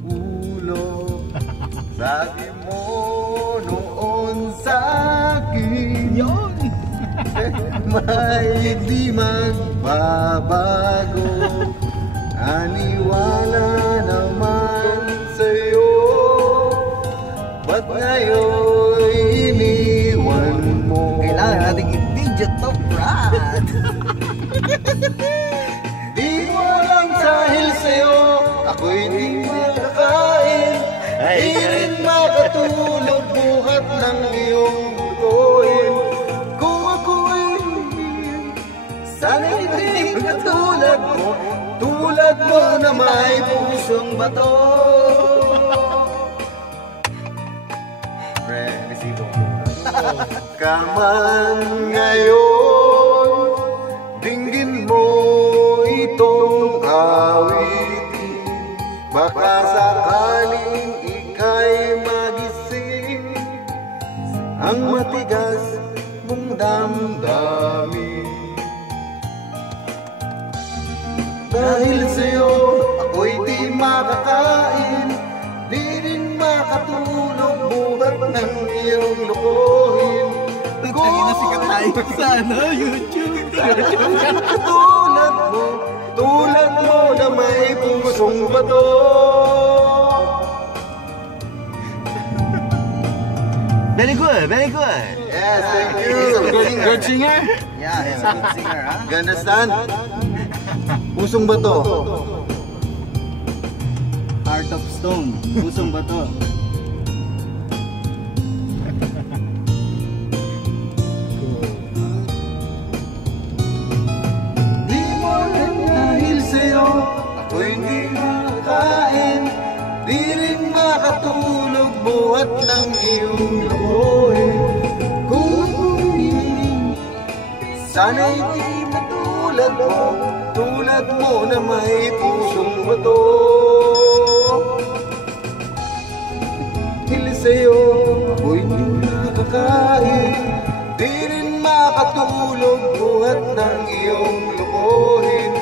Ulo, sabi mo noon sa'kin Yun! may di magbabago. Aniwala naman sa'yo, ba't ngayon iniwan mo? Kailangan natin i-video to, Brad! Di mo alam dahil sa'yo, ako'y di makakain. Di rin makatulog buhat ng iyong bukoin. Kung ako'y sana'y di katulad mo, tulad mo na may pusong bato. Pre, resibo. Kaman ngayon, dinggin mo itong awitin. Baka sakaling ika'y magising ang matigas mong damdamin. Dahil sa'yo, ako'y di makakain, di rin makatulog buhat ng iyong lokohin. Tagi na sikat tayo sa YouTube. Tulad mo na may pusong bato. Very good, very good. Yes, thank you. Good singer? Yeah, he's a good singer, huh? You understand? Pusong bato. Heart of Stone, pusong bato. Di mo lang dahil sa'yo, ako'y di makakain, di rin makatulog buhat ng iyong lokohin. Kung ako'y sana'y di matulad mo, tulad mo na may pusong bato. Dahil sa'yo, ako'y di makakain, di rin makatulog buhat ng iyong lokohin.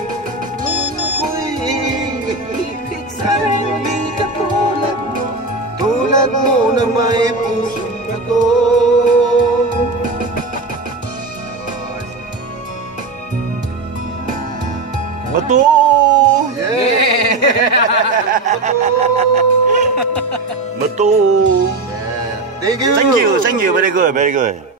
Kung ako'y iibig, sana'y di katulad mo, tulad mo na may pusong bato. Bato! Yeah! Bato! Thank you! Thank you, very good, very good.